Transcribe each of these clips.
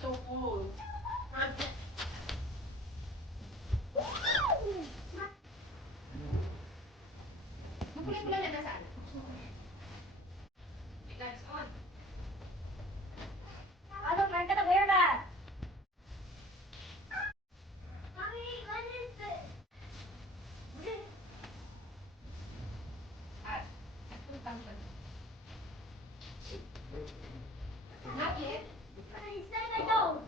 So cool. I don't I'm gonna wear that. Mommy, what is this? Not yet. He said I don't.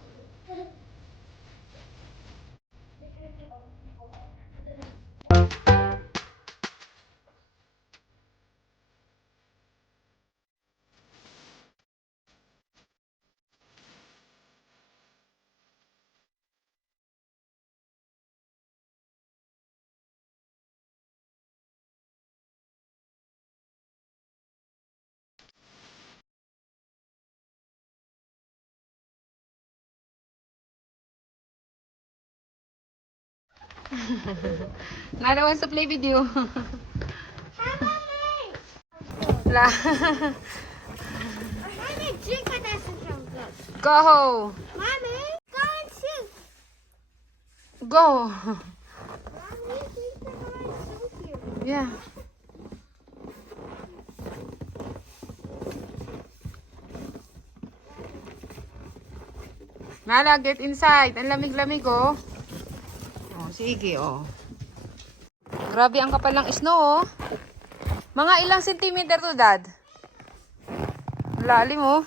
Nana wants to play with you. La. Mommy, drink an essential good. Go. Mommy, go and shoot. Go. Mommy, please come and shoot you. Yeah. Nala, get inside. Ang lamig-lamig, oh. Oh, sige, oh. Grabe ang kapal ng snow, oh. Mga ilang centimeter to, Dad? Lalim, oh.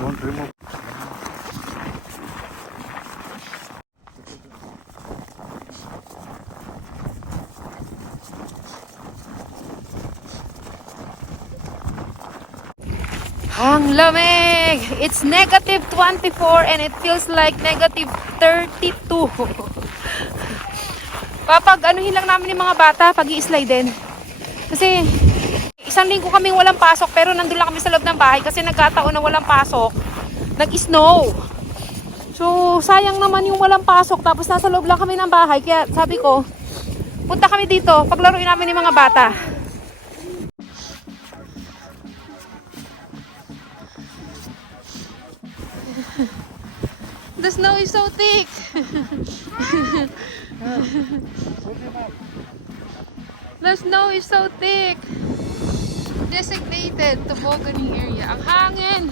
Don't remove. Ang lamig! It's negative 24 and it feels like negative 32. Papag-anuhin lang namin yung mga bata pag i-slide din. Kasi isang linggo kaming walang pasok pero nandun lang kami sa loob ng bahay kasi nagkataon na walang pasok. Nag-snow. So sayang naman yung walang pasok tapos nasa loob lang kami ng bahay. Kaya sabi ko, punta kami dito paglaruin namin yung mga bata. The snow is so thick. The snow is so thick. Designated tobogganing area. Ang hangin.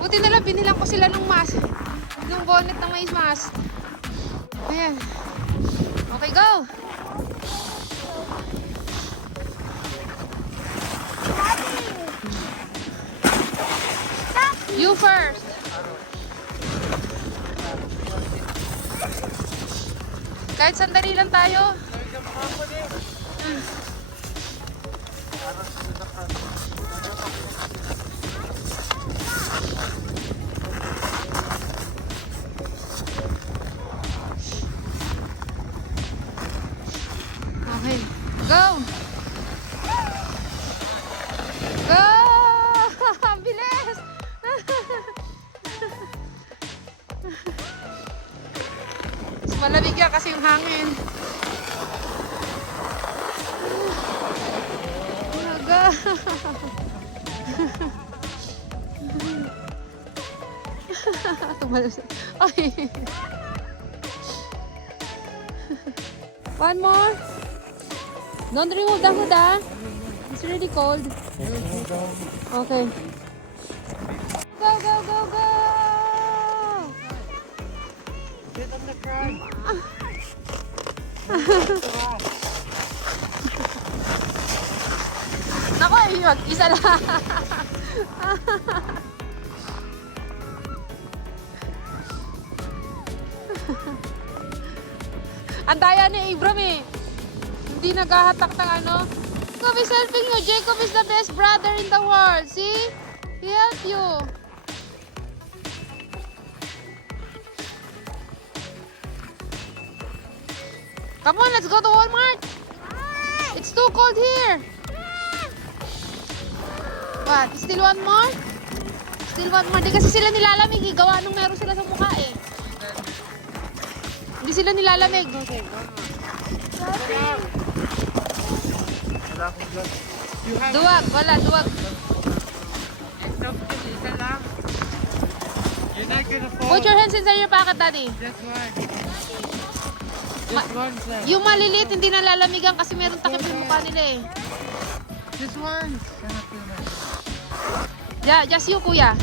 Buti na lang binilang ko sila ng mask. Ng bonnet na may mask. Ayan. Okay, go. You first. Kahit sandali lang tayo. Okay. Go. Go. Bilis. Malamig yan kasi yung hangin. Naga. Tumalas. Ay. One more. Don't remove the hood, ah. It's really cold. Okay. Go, go, go, go. the crab. Nako, isa lang. Ang daya ni Abram eh. Hindi naghahatak ng ano. Jacob is helping you. Jacob is the best brother in the world. See? He helped you. Come on, let's go to Walmart. It's too cold here. What? Still want more? Still want more? Di kasi sila nilalamig eh. Gawa nung meron sila sa mukha eh. Hindi sila nilalamig. Okay, go. Wala akong vlog. Duwag, wala, duwag. Isa lang. You're not gonna fall. Put your hands inside your pocket, Daddy. Just one. Just one, sir. Yung maliliit, hindi nalalamigan kasi meron takip yung mukha nila eh. Just one. Yeah, just you, Kuya.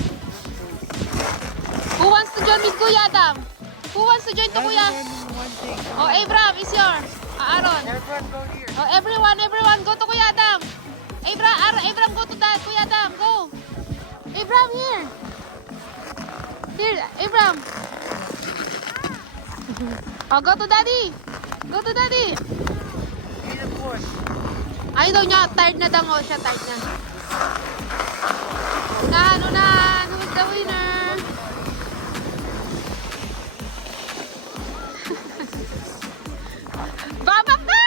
Who wants to join with Kuya Adam? Who wants to join to Kuya? One thing. Oh, Abram, is yours. Aaron. Everyone go here. Oh, everyone, go to Kuya Adam. Abram, go to Dad. Kuya Adam, go. Abram, here. Here, Abram. Oh, go to Daddy. Go to Daddy. Need a push. Ay, daw niya, tired na daw siya, tired na. Unahan, who's the winner? Babak na!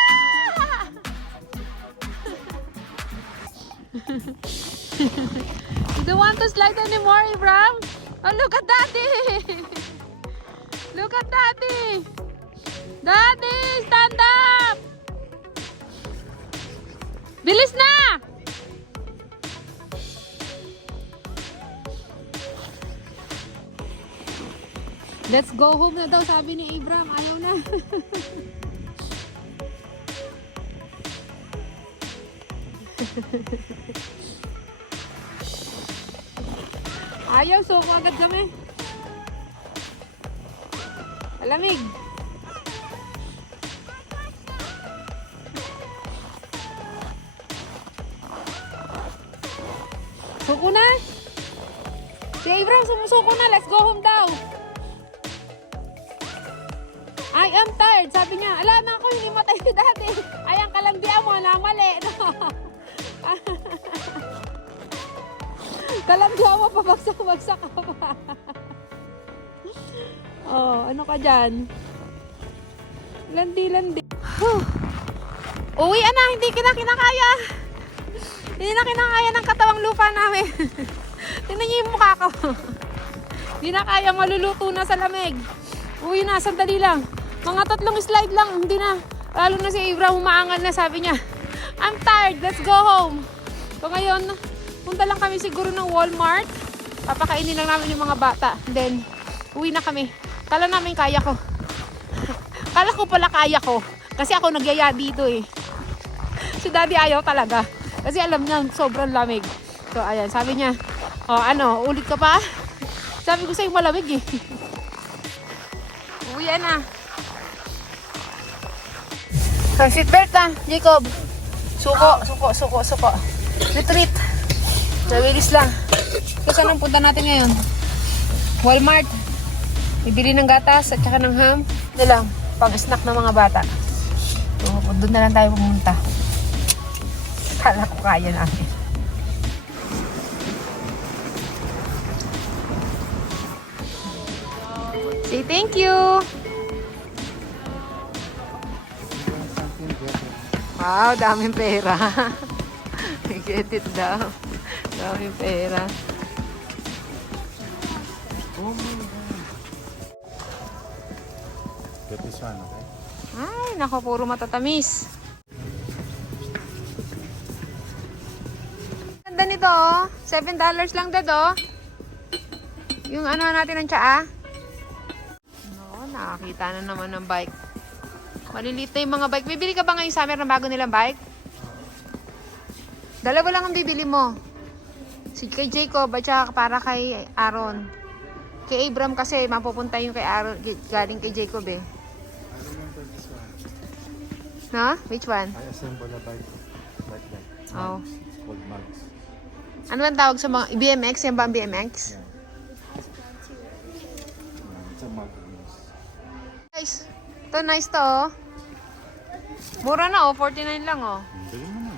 You don't want to slide anymore, Abram? Oh, look at Daddy! Look at Daddy! Daddy, stand up! Bilis na! Let's go home na daw, sabi ni Abram. Ayaw na. Ayaw, suko agad kami. Malamig. Suko na. Si Abram, sumusuko na. Let's go home daw. I am tired. Sabi niya, ala na ako, hindi matay si Daddy. Ayan, kalandian mo na mali. No? Kalandian mo, pabagsak-bagsak ka pa. Oh, ano ka dyan? Landi. Uwi na, hindi kinakaya. Hindi na kinakaya ng katawang lupa namin. Tingnan niyo yung mukha ko. Hindi na kaya, maluluto na sa lamig. Uwi na, sandali lang. Mga 3 slide lang, hindi na. Lalo na si Abram, humaangal na, sabi niya, I'm tired, let's go home. So ngayon, punta lang kami siguro ng Walmart. Papakainin lang namin yung mga bata. Then, uwi na kami. Kala namin kaya ko. Kala ko pala kaya ko. Kasi ako nagyaya dito eh. Si Daddy ayaw talaga. Kasi alam niya, sobrang lamig. So ayan, sabi niya, oh ano, ulit ka pa? Sabi ko sa'yo malamig eh. Uwi na. Ang seatbelt na, Jacob. Suko. Retreat. Nabilis lang. So, saan ang punta natin ngayon? Walmart. Bibili ng gatas at saka ng ham. Ito lang, pang snack ng mga bata. So, doon na lang tayo pumunta. Kala ko kaya namin. Say thank you. Wow, daming pera. Get it daw. Daming pera. Oh my God. Get this one, okay? Ay, nako, puro matatamis. Ganda nito, oh. $7 lang dad, oh. Yung ano natin ng tsaa. No, nakakita na naman ng bike. Maliliit na yung mga bike. Bibili ka ba ngayong summer ng bago nilang bike? Dalawa lang ang bibili mo. Si kay Jacob at saka para kay Aaron. Kay Abram kasi, mapupunta yung kay Aaron, galing kay Jacob eh. I remember this one. No? Which one? I assemble a bike like that. Oh. It's called mugs. Ano ba ang tawag sa mga BMX? Yan ba ang BMX? Yeah. It's a mug. Guys, ito nice to oh. Mura na oh, 49 lang oh. Hindi naman.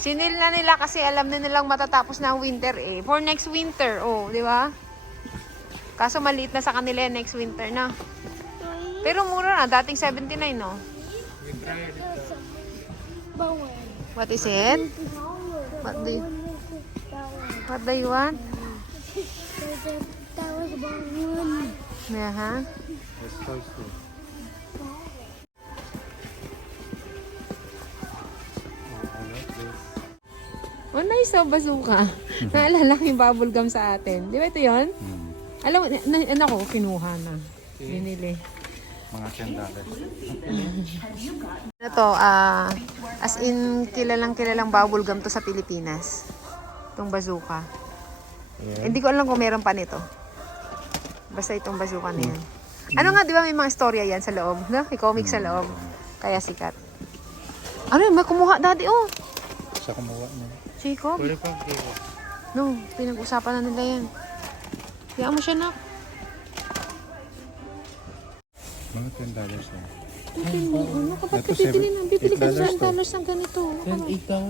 Sinil na nila kasi alam na nilang matatapos na ang winter eh. For next winter, oh, di ba? Kaso maliit na sa kanila yung next winter na. Pero mura na, dating 79 no? What is it? What do you want? That was balloon. Yeah, ha? It's Toy Story. I like this. Oh, nice oh, bazooka. Naalala ko yung bubble gum sa atin. Di ba ito yun? Alam mo, ako, kinuha na. Binili. Mga $10. Ito, as in, kilalang bubble gum to sa Pilipinas. Itong bazooka. Yeah. Hindi ko alam kung meron pa nito. Basta itong bazooka na yan. Ano nga, di ba may mga istorya yan sa loob? No? May comic sa loob. Kaya sikat. Ano yun? May kumuha, daddy, oh. Sa kumuha niya. Jacob? Pwede pa, Jacob. No, pinag-usapan na nila yan. Kaya mo siya na. Mga $10 lang. Ano ka ba't Ito, bibili ka $7 $7 ng ganito? Then $8 na.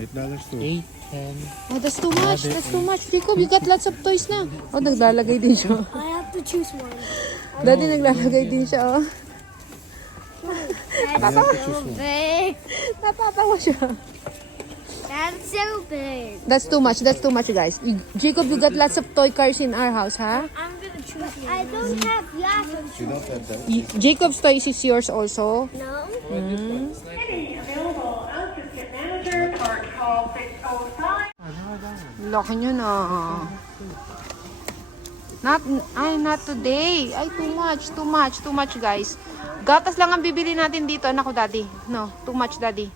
$8 too. 8, 10. Oh, that's too much. That's too much. Jacob, you got lots of toys na. Oh, naglalagay din siya. I have to choose one. Daddy, naglalagay din siya, oh. You have to choose one. Big. Natatawa siya. That's so big. That's too much. That's too much, guys. Jacob, you got lots of toy cars in our house, ha? I'm gonna choose one. I don't have lots of You don't have that? Jacob's toys is yours also. No. Laki nyo na. Not today. Ay, too much, guys. Gatas lang ang bibili natin dito. Naku, daddy. No, too much, daddy.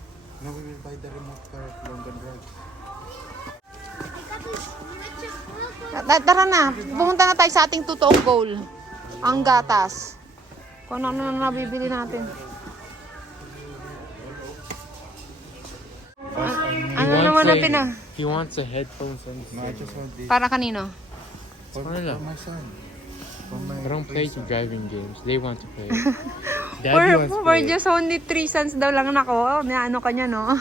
No, we will buy the remote car at London Drive. Tara na. Pumunta na tayo sa ating totoong goal. Ang gatas. Kung ano na nabibili natin. Ano naman ang He wants a headphone from No, I just want this Para kanino? for my son. For my I don't play to driving games. They want to play. Daddy wants to For play. just only 3 cents daw lang nako. Ano kanya, no?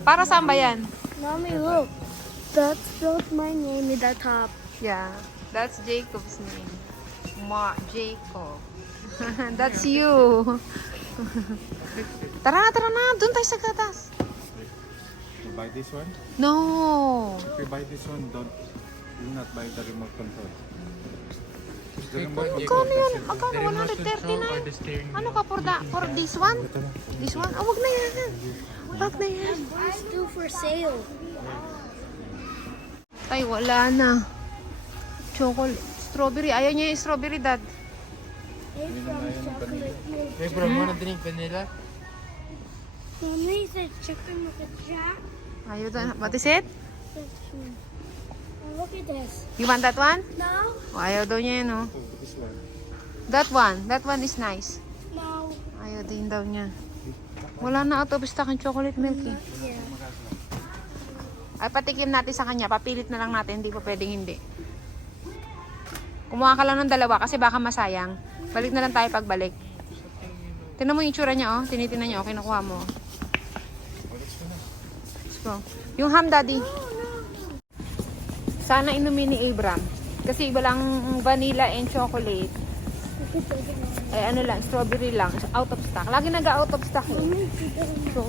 Para saan ba yan? Mommy, look. That's spelled my name in the top. Yeah, that's Jacob's name. Jacob. That's you. Tara na. Doon tayo sa gatas. You buy this one? No. If you buy this one, do not buy the remote control. The Wait, remote wait, control Magkano yan? doesn't- Magkano? The remote control or the 139? steering Ano wheel? ka for this one? Ito na. This one? Oh, wag na yan. Wag na yan. It's still for sale. Ay, wala na. Chocolate. Strawberry. Ayaw niya yung strawberry, dad. It's from chocolate milk. Hey bro, wanna drink vanilla? Mommy said chocolate milk is Jack. Ayaw daw. What is it? Look at this. You want that one? No. Oh, ayaw daw niya yun, oh. Oh, this one. That one is nice. No. Ayaw din daw niya. Wala na out of stock ang chocolate milk eh. Yeah. Ay, patikim natin sa kanya. Papilit na lang natin. Hindi pa pwedeng hindi. Kumuha ka lang ng dalawa kasi baka masayang. Balik na lang tayo pagbalik. Tingnan mo yung itsura niya, oh. Tinitingnan niya, oh. Kinukuha mo. Let's go. Yung ham, daddy. Sana inumin ni Abram. Kasi iba lang vanilla and chocolate. Eh, ano lang, strawberry lang. Out of stock. Lagi nag-out of stock eh. So,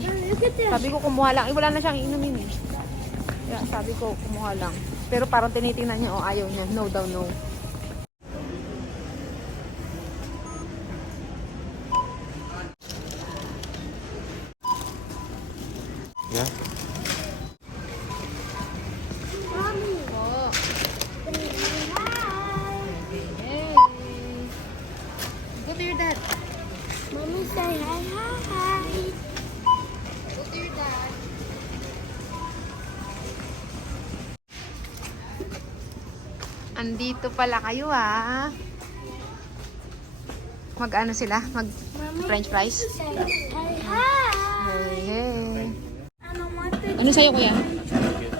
Look at this. sabi ko kumuha lang. Eh, wala na siyang inumin eh. Kaya sabi ko kumuha lang. Pero parang tinitingnan niya, oh, ayaw niya. No daw, no. Yeah? Mommy. Oh. Hi. Yay! Go to your dad. Mommy say hi. Go to your dad. Andito pala kayo ah. Mag-ano sila? Mag-french fries? Say hi. Hey, hey. I don't want the Ano sa'yo kuya?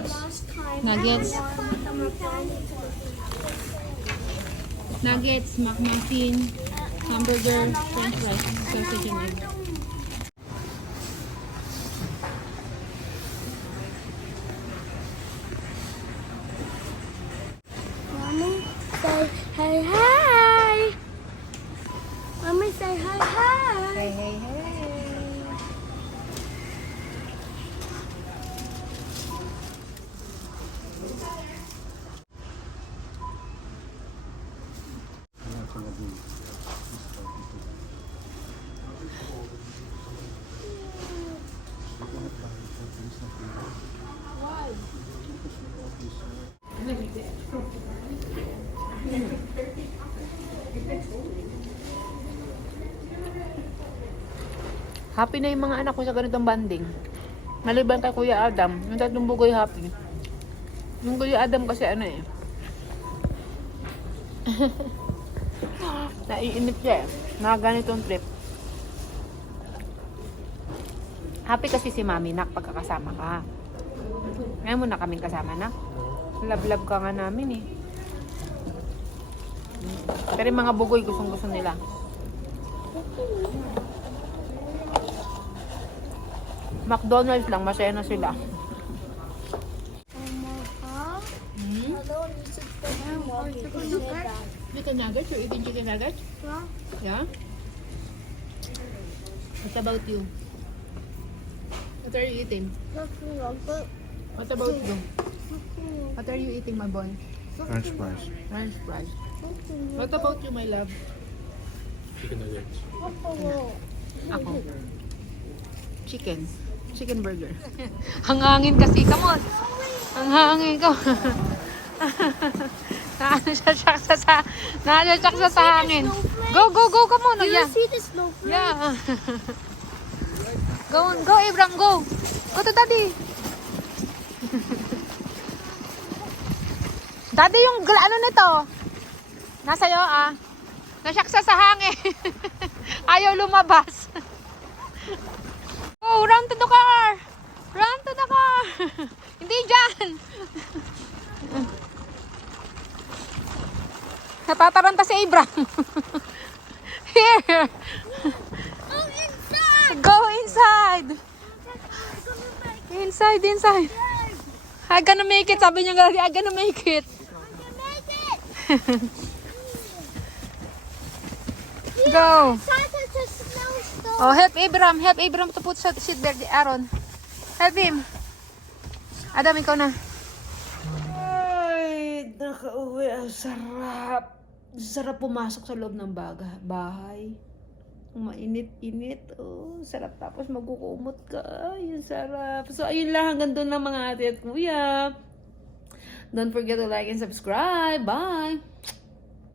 last time. Nuggets. I want the McDonald's. Nuggets, McMuffin, hamburger, french fries, sausage and egg. Mommy, say hey, hi. Mommy, say hi, hi. Hey, hey, hey. Happy na yung mga anak ko sa ganitong banding. Maliban kay Kuya Adam, yung tatlong bugoy happy. Yung Kuya Adam kasi ano eh. Naiinip siya eh. Nakaganitong trip. Happy kasi si Mami nak pagkakasama ka. Ngayon mo na kaming kasama na. Love-love ka nga namin eh. Pero yung mga bugoy gustong-gusto nila. McDonald's lang, masaya na sila. Chicken nuggets? You're eating chicken nuggets? Yeah? What about you? What are you eating? What about you? What are you eating, my boy? French fries. French fries. What about you, my love? Chicken nuggets. Ako. Chicken burger. Hangangin kasi, come on. Hangangin ko. Naano siya sa hangin. Go, come on. Do you Yeah. see the snowflake? Yeah. Go, Abraham, go. Go to daddy. Daddy, yung ano nito? Nasa'yo ah. Nasyaksa sa hangin. Ayaw lumabas. Oh, run to the car! Run to the car! Hindi dyan! Natataranta si Abraham. Here! Go inside! Inside! I'm gonna make it. Sabi niya gagi, I'm gonna make it. Go! Oh, help Abraham to put sa seatbelt, Aaron. Help him. Adam, ikaw na. Ay, nakauwi. Ang sarap. Sarap pumasok sa loob ng bahay. Mainit-init. Oh, sarap. Tapos magkukumot ka. Ay, ang sarap. So, ayun lang. Hanggang doon lang mga ate at kuya. Don't forget to like and subscribe. Bye!